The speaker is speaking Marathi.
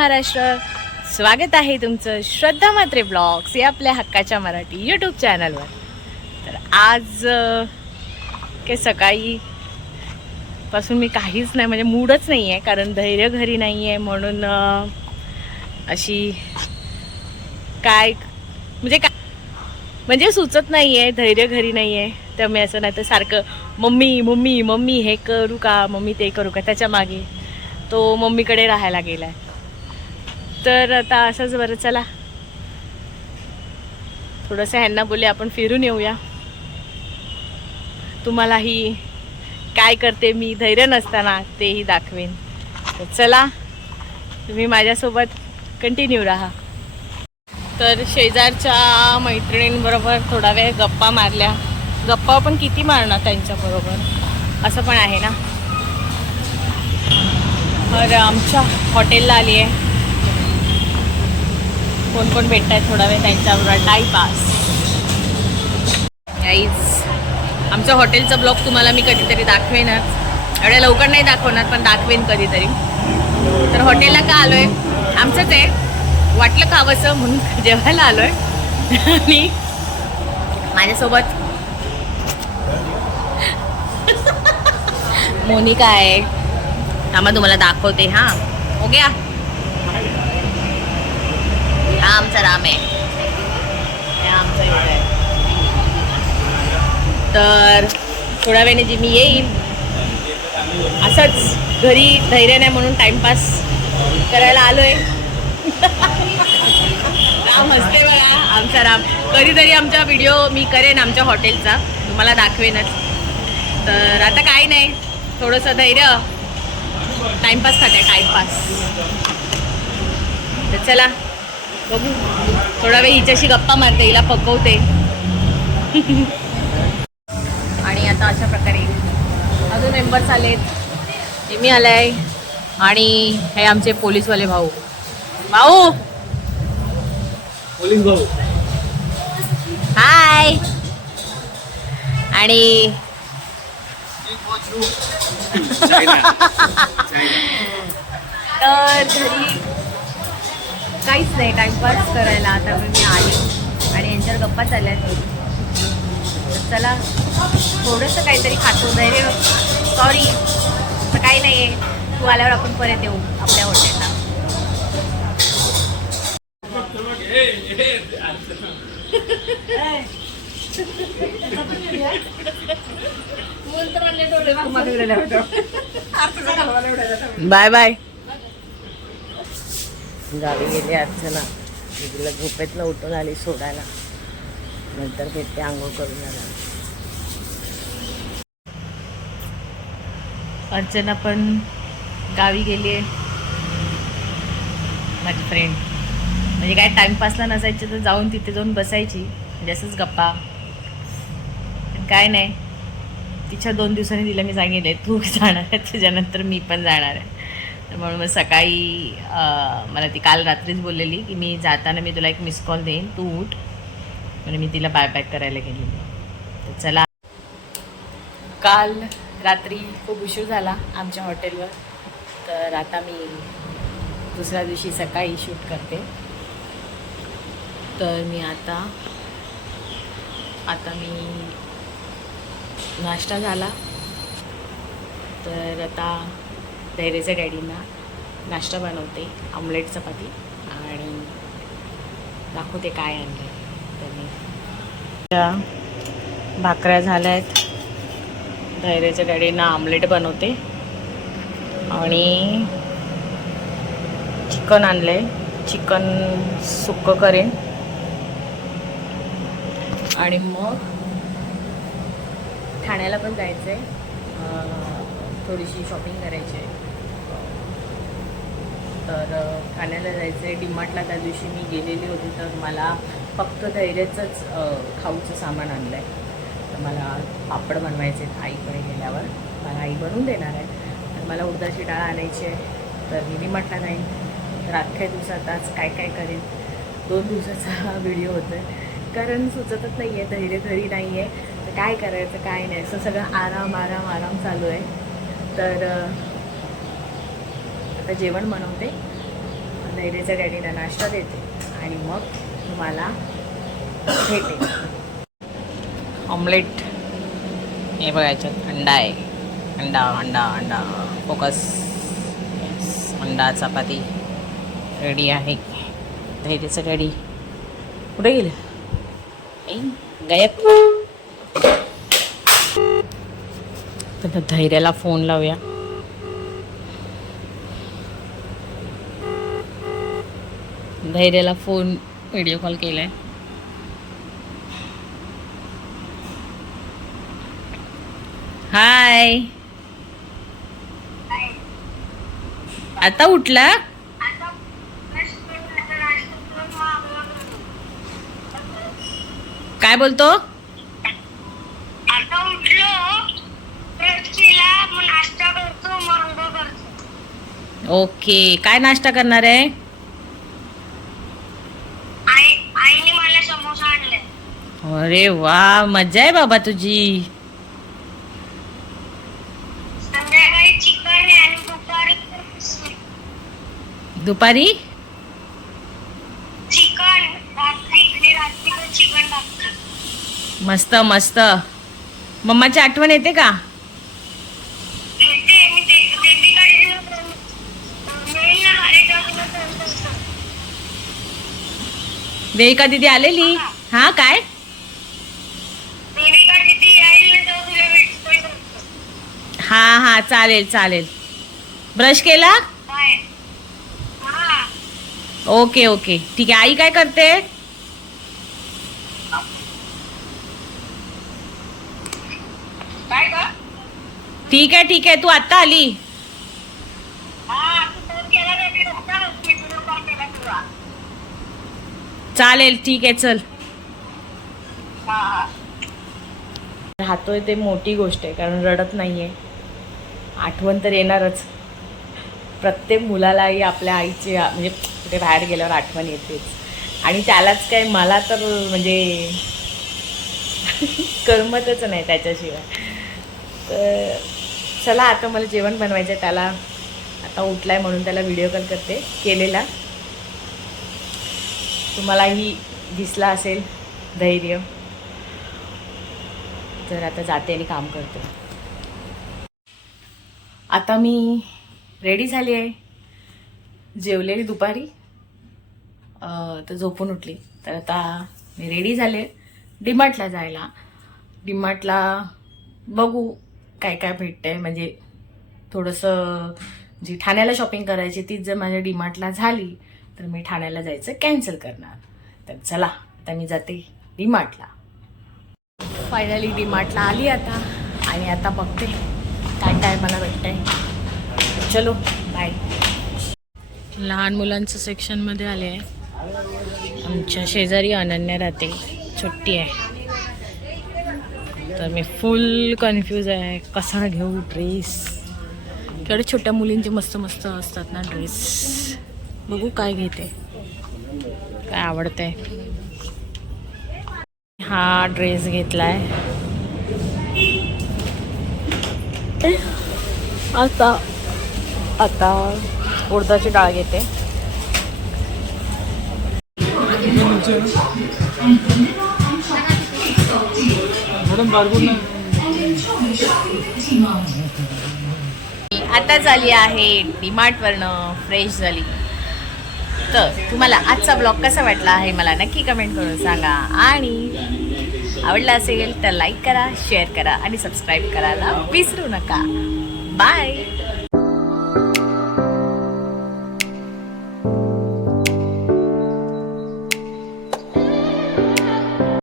महाराष्ट्र. स्वागत आहे तुमचं श्रद्धा मात्रे ब्लॉग्स या आपल्या हक्काच्या मराठी यूट्यूब चॅनलवर तर आज के सकाळी पासून मी काहीच नाही म्हणजे मूडच नाही आहे कारण धैर्य घरी नाही आहे म्हणून अशी काय म्हणजे काय म्हणजे सुचत नाही आहे धैर्य घरी नाही आहे तर मी असं नाही तर सारखं मम्मी मम्मी मम्मी हे करू का? मम्मी ते करू का? त्याच्यामागे तो मम्मीकडे राहायला गेला आहे तर आता असंच बरं चला. थोडंसं ह्यांना बोले आपण फिरून येऊया. तुम्हालाही काय करते मी धैर्य नसताना तेही दाखवेन. तर चला तुम्ही माझ्यासोबत कंटिन्यू राहा. तर शेजारच्या मैत्रिणींबरोबर थोडा वेळ गप्पा मारल्या. गप्पा पण किती मारणार त्यांच्याबरोबर? असं पण आहे ना? तर आमच्या हॉटेलला आली आहे कोण कोण भेटत आहेत थोडा वेळ त्यांच्याबरोबर टाईपास गाईज आमच्या हॉटेलचा ब्लॉग तुम्हाला मी कधीतरी दाखवेनच. एवढ्या लवकर नाही दाखवणार पण दाखवेन कधीतरी. तर हॉटेलला का आलोय? आमचंच आहे. वाटलं खावंसं म्हणून जेवायला आलोय. आणि माझ्यासोबत मोनिका आहे. आम्हाला तुम्हाला दाखवते हां. हो गया हा आमचा राम आहे आमचा आहे तर थोड्या वेळाने जी मी येईल असंच घरी धैर्य नाही म्हणून टाइमपास करायला आलोय. राम हसते बघा. आमचा राम. कधीतरी आमचा व्हिडिओ मी करेन आमच्या हॉटेलचा तुम्हाला दाखवेनच. तर आता काही नाही. थोडंसं धैर्य. टाइमपास खाते टाइमपास तर चला. बघू. थोडा वेळ हिच्याशी गप्पा मारते हिला पकवते. आणि आता अशा प्रकारे अजून मेंबर्स आलेत. मी आलाय. आणि हे आमचे पोलीसवाले भाऊ. भाऊ! पोलीस भाऊ. हाय आणि तर घरी काहीच नाही टाइमपास करायला. आता मी आली आणि यांच्यावर गप्पा चालल्या चला थोडंसं काहीतरी खातो धैर्य. सॉरी तर काही नाही आहे तू आल्यावर आपण परत येऊ आपल्या हॉटेलला बाय बाय गावी गेली अर्चना. तिला झोपेतनं उठून आली सोडायला. नंतर भेटते आंघोळ करून आला. अर्चना पण गावी गेली आहे माझी फ्रेंड म्हणजे काय टाइमपासला नसायची तर जाऊन तिथे जाऊन बसायची. म्हणजे असंच गप्पा. पण काय नाही. तिच्या दोन दिवसांनी तिला मी सांगितले तू जाणार आहे तुझ्यानंतर मी पण जाणार आहे. म्हणून मग सकाळी मला ती काल रात्रीच बोललेली की मी जाताना मी तुला एक मिस कॉल देईन तू उठ. म्हणजे मी तिला बाय बाय करायला गेलेली तर चला. काल रात्री खूप उशीर झाला आमच्या हॉटेलवर तर आता मी दुसऱ्या दिवशी सकाळी शूट करते. तर मी आता आता मी नाश्ता झाला. तर आता धैर्याच्या डॅडींना नाश्ता बनवते ऑमलेट चपाती आणि दाखवते काय आणलं त्यांनी. त्या भाकऱ्या झाल्या आहेत धैर्याच्या डॅडींना आमलेट बनवते. आणि चिकन आणलं आहे चिकन सुक्कं करेन. आणि मग ठाण्याला पण जायचं आहे थोडीशी शॉपिंग करायची आहे तर खाण्याला ठाण्याला जायचं आहे डिमार्टला त्या दिवशी मी गेलेली होती तर मला फक्त धैर्याचंच खाऊचं सामान आणलं आहे तर मला पापड बनवायचे आहेत आईकडे गेल्यावर. मला आई बनवून देणार आहे. तर मला उडदाची डाळ आणायची आहे. तर मी डिमार्टला जाईन. तर अख्ख्या दिवसात आज काय काय करेन? दोन दिवसाचा हा व्हिडिओ होतो आहे कारण सुचतच नाही आहे धैर्य घरी नाही आहे तर काय करायचं काय नाही. असं सगळं आराम आराम आराम चालू आहे. तर आता जेवण बनवते. धैर्याच्या डॅडीला नाश्ता देते आणि मग तुम्हाला भेटेल ऑमलेट. हे बघायचं अंडा आहे. अंडा अंडा अंडा. फोकस. अंडा चपाती. रेडी आहे. धैर्याचं डॅडी कुठे गेलं? ऐ, गायब. धैर्याला फोन लावूया. धैर्याला फोन व्हिडिओ कॉल केलाय. हाय आता उठला? काय बोलतो? केला ओके काय नाश्ता करणार आहे आई आईने मला समोसा आणलाय. अरे वा मजा आहे बाबा तुझी. संध्याकाळी चिकन आहे आणि दुपारी दुपारी? चिकन रात्री रात्री मस्त मस्त. मम्माची आठवण येते का येते मी ते बेबीकडे मिळेल ना कार्यक्रमाला फोन करतो देविका दिदी आलेली? हा काय? करतो हा हा चालेल चालेल. ब्रश केला? हा. Okay okay. ठीक आहे आई काय करते? काय का ठीक आहे ठीक आहे तू आत्ता आली. चालेल ठीक आहे चल. राहतोय ते मोठी गोष्ट आहे कारण रडत नाही आहे आठवण तर येणारच. प्रत्येक मुलालाही आपल्या आईची म्हणजे कुठे बाहेर गेल्यावर आठवण येतेच. आणि त्यालाच काय मला तर म्हणजे करमतच नाही त्याच्याशिवाय. तर चला आता मला जेवण बनवायचं आहे त्याला आता उठलाय म्हणून त्याला व्हिडिओ कॉल करते केलेला. तुम्हालाही दिसला असेल धैर्य. तर आता जाते आणि काम करते. आता मी रेडी झाली आहे. जेवलेली दुपारी. तर झोपून उठली. तर आता मी रेडी झाले. डीमार्टला जायला. डीमार्टला बघू काय काय भेटतंय. म्हणजे थोडंसं जी ठाण्याला शॉपिंग करायची तीच जर माझ्या डिमार्टला झाली तर मी ठाण्याला जायचं कॅन्सल करणार. तर चला आता मी जाते डीमार्टला. फायनली डीमार्टला आली आता आणि आता बघते काय काय मला भेटतंय. चलो बाय लहान मुलांचं सेक्शनमध्ये आले आहे. आमच्या शेजारी अनन्या राहते. छोटी आहे. तर मी फुल कन्फ्यूज आहे. कसा घेऊ ड्रेस एवढे छोट्या मुलींचे मस्त मस्त असतात ना ड्रेस बघू काय घेते. काय आवडतंय? हा ड्रेस घेतलाय. आता आता उडदाची डाळ घेते. आता झाली आहे डीमार्टवरनं फ्रेश झाली. तर तुम्हाला आजचा ब्लॉग कसा वाटला आहे मला नक्की कमेंट करून सांगा. आणि आवडला असेल तर लाईक करा शेअर करा आणि सबस्क्राईब करायला विसरू नका. बाय